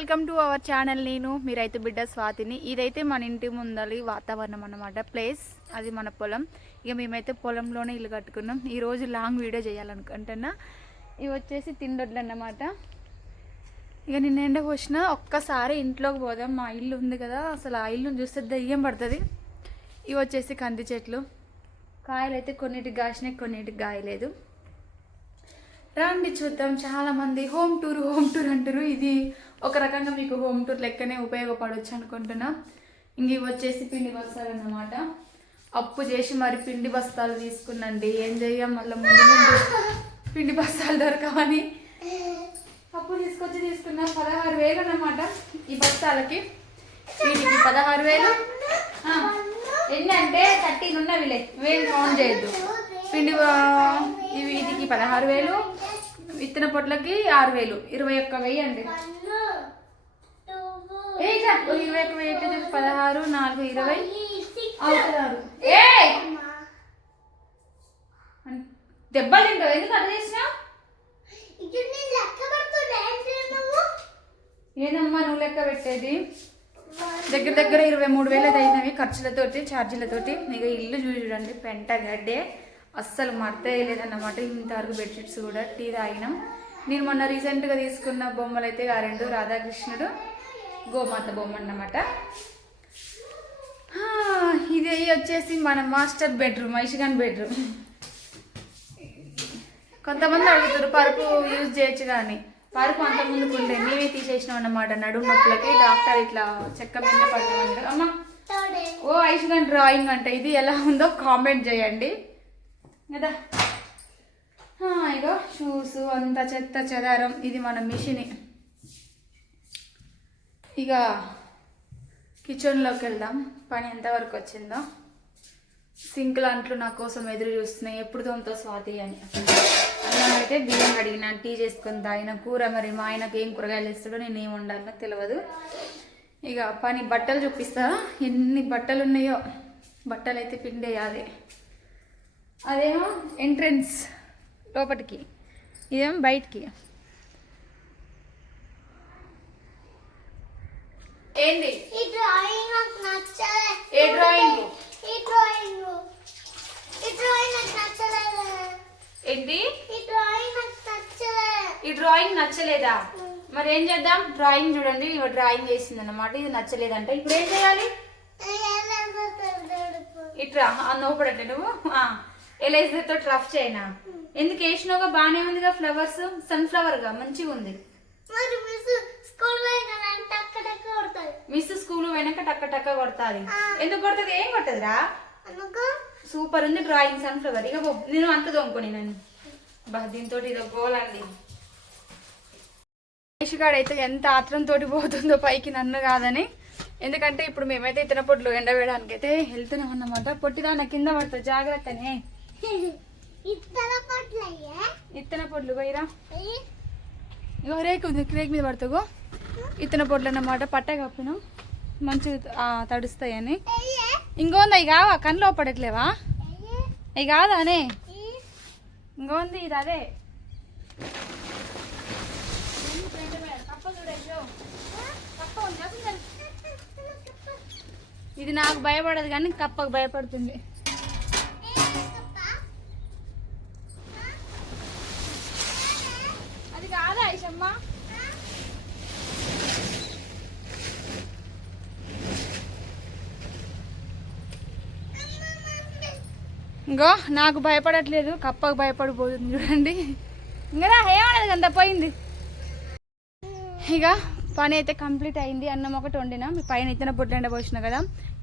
Welcome to our channel నేను మీ రైతు బిడ్డ స్వాతిని. ఇదైతే మన ఇంటి ముందలి వాతావరణం అన్నమాట. ప్లేస్ అది మన పొలం. ఇక మేమైతే పొలంలోనే ఇల్లు కట్టుకున్నాం. ఈరోజు లాంగ్ వీడియో చేయాలనుకుంటున్నా. ఇవి వచ్చేసి తిండొడ్లు అన్నమాట. ఇక నిన్న ఎండ పోసిన ఒక్కసారి ఇంట్లోకి పోదాం. మా ఇల్లు ఉంది కదా అసలు ఆ ఇల్లును చూస్తే దయ్యం పడుతుంది. ఇవి వచ్చేసి కంది చెట్లు. కాయలు అయితే కొన్నిటికి కాసినాయి కొన్నిటికి కాయలేదు. రండి చూద్దాం. చాలామంది హోమ్ టూర్ హోమ్ టూర్ అంటారు ఇది ఒక రకంగా మీకు హోమ్ టూర్ లెక్కనే ఉపయోగపడవచ్చు అనుకుంటున్నా. ఇంక ఇవి వచ్చేసి పిండి బస్తాలు అన్నమాట. అప్పు చేసి మరి పిండి బస్తాలు తీసుకున్నండి. ఏం చెయ్యం? మళ్ళీ ముందు ముందు పిండి బస్తాలు దొరకవని. అప్పు తీసుకొచ్చి తీసుకున్న పదహారు వేలు అన్నమాట ఈ బస్తాలకి. వీటికి పదహారు వేలు. ఆ, ఎన్ని అంటే థర్టీన్ ఉన్నవిలే వేలు కౌంట్ చేయొద్దు. పిండి వీటికి పదహారు వేలు. విత్తన పొట్లకి ఆరు వేలు. ఇరవై ఒక్క వెయ్యి అండి వెయ్యి అయితే పదహారు నాలుగు ఇరవై. అవుతారు. ఏ దెబ్బలు తింటావు ఎందుకు అట్లా చేసినా ఏదమ్మా నువ్వు లెక్క పెట్టేది? దగ్గర దగ్గర ఇరవై మూడు వేలు అయితే అయినవి ఖర్చులతోటి ఛార్జీలతోటి. ఇక ఇల్లు చూసి చూడండి పెంట గడ్డే. అస్సలు మడత వేయలేదన్నమాట ఇంతవరకు బెడ్షీట్స్ కూడా టీ తాగినాం. నేను మొన్న రీసెంట్గా తీసుకున్న బొమ్మలు అయితే ఆ రెండు రాధాకృష్ణుడు. గోమాత బొమ్మ అన్నమాట. ఇది వచ్చేసి మన మాస్టర్ బెడ్రూమ్ ఐషిగాన్ బెడ్రూమ్. కొంతమంది అడుగుతారు పరుపు యూజ్ చేయొచ్చు కానీ పరుపు అంత ముందుకు ఉండే మేమే తీసేసినాం అన్నమాట నడుము నొప్పులకి. డాక్టర్ ఇట్లా చెక్క మీద పట్టుకుంటారు అమ్మ ఓ ఐషుగన్ డ్రాయింగ్ అంటే ఇది ఎలా ఉందో కామెంట్ చేయండి. కదా? ఇగో షూస్ అంత చెత్త చెదారం ఇది మన మిషన్. ఇక కిచెన్లోకి వెళ్దాం. పని ఎంతవరకు వచ్చిందో. సింక్ అంట్లు నా కోసం ఎదురు చూస్తున్నాయి. ఎప్పుడు తోమతో స్వాతి అని. అయితే బియ్యం అడిగిన టీ చేసుకొని తాగిన కూర మరి మా ఆయనకి ఏం కూరగాయలు ఇస్తాడో నేను ఏం వండాలో తెలియదు. ఇక పని బట్టలు చూపిస్తా. ఎన్ని బట్టలు ఉన్నాయో. బట్టలు అయితే పిండేయాలి అదేమో ఎంట్రన్స్ లోపటికి. ఇదేమో బయటికి. ఏంది? ఈ డ్రాయింగ్ నాకు నచ్చలే. ఏ డ్రాయింగ్? ఈ డ్రాయింగ్. ఈ డ్రాయింగ్ నాకు నచ్చలేదు ఏంటి ఈ డ్రాయింగ్ నాకు నచ్చలే. ఈ డ్రాయింగ్ నచ్చలేదా? మరి ఏం చేద్దాం? డ్రాయింగ్ చూడండి ఇవ డ్రాయింగ్ వేసింది అనమాట ఇది నచ్చలేదంట. ఇప్పుడు ఏం చేయాలి? ఇట్రా నోపడట్లే నువ్వు? ఎలైజర్తో రఫ్ చేయనా? ఎందుకు వేసినావుగా? బాగానే ఉందిగా ఫ్లవర్స్? సన్ఫ్లవర్గా మంచిగా ఉంది. మరి స్కూల్ మిస్ స్కూల్ వెనక టక్క టక్క కొడతాది. ఎందుకు కొడుతుంది? ఏం కొట్టదురా సూపర్ ఉంది డ్రాయింగ్ సన్ఫ్లవర్ ఇక నేను అంత దొంగకొని నన్ను. బా దీంతో ఇదో గోలండి మనిషిగాడు అయితే ఎంత ఆత్రంతో పోతుందో పైకి నన్ను కాదని. ఎందుకంటే ఇప్పుడు మేమైతే ఇతర పొట్లు ఎండవేయడానికి అయితే వెళ్తున్నాం అన్నమాట. పొట్టిదాన కింద పడుతుంది జాగ్రత్తనే. ఇత్తన పొట్లు పోయిరా. ఇగో రేకు రేకు మీద పడుతుంగో ఇత్తన పొట్లు అన్నమాట పట్ట కప్పినాం. మంచి తడుస్తాయని. ఇంకోంది అవి కావా? కళ్ళు పడట్లేవా? అవి కాదానే ఇంకోంది ఇది అదే. ఇది నాకు భయపడదు కానీ కప్పకు భయపడుతుంది. అది కాదా ఐషమ్మా? ఇంకో నాకు భయపడట్లేదు కప్పకు భయపడిపోతుంది చూడండి. ఇంకా ఏమన్నది అంత పోయింది? ఇక పని అయితే కంప్లీట్ అయింది అన్నం ఒకటి వండినా మీ పైన ఇతన బొడ్లు ఎండబోసిన కదా.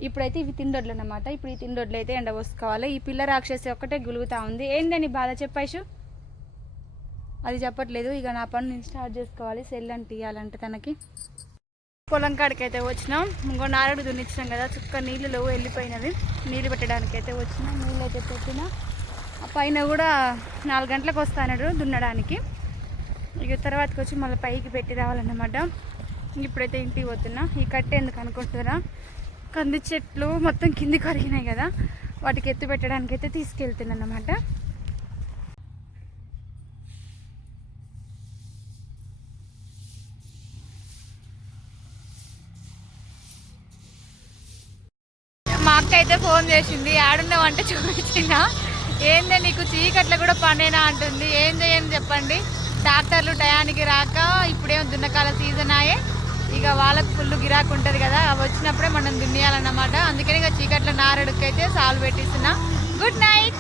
ఇప్పుడైతే ఇవి తిండొడ్లు అన్నమాట. ఇప్పుడు ఈ తిండొడ్లు అయితే ఎండబోసుకోవాలి ఈ పిల్ల రాక్షసి ఒక్కటే గులుగుతా ఉంది. ఏందని బాధ చెప్పాయిషు అది చెప్పట్లేదు. ఇక నా పని నేను స్టార్ట్ చేసుకోవాలి. సెల్ అంటే ఇవ్వాలంటే తనకి. పొలం కాడికి అయితే వచ్చినాం. ఇంకో నారడు దున్నిచ్చినాం కదా చుక్క నీళ్ళు లేవు వెళ్ళిపోయినవి. నీళ్ళు పెట్టడానికి అయితే వచ్చినాం. నీళ్ళు అయితే పెట్టిన. ఆ పైన కూడా నాలుగు గంటలకు వస్తాడు దున్నడానికి. ఇక తర్వాతకి వచ్చి మళ్ళీ పైకి పెట్టి రావాలన్నమాట. ఇప్పుడైతే ఇంటికి పోతున్నా. ఈ కట్టె ఎందుకు అనుకుంటున్నారా? కంది చెట్లు మొత్తం కిందికి కరిగినాయి కదా. వాటికి ఎత్తు పెట్టడానికి అయితే తీసుకెళ్తున్నా అన్నమాట. అక్క అయితే ఫోన్ చేసింది ఆడున్నావంటే చూపించిన. ఏందే నీకు చీకట్లో కూడా పనేనా? అంటుంది. ఏం చేయని చెప్పండి. డాక్టర్లు టయానికి రాక ఇప్పుడేం దున్నకాల సీజన్ అయ్యే ఇక వాళ్ళకు ఫుల్ గిరాకు ఉంటుంది కదా అవి వచ్చినప్పుడే మనం దున్నియాలన్నమాట. అందుకని ఇక చీకట్లో నారడుకైతే సాల్వ్ పెట్టిస్తున్నా. Good night.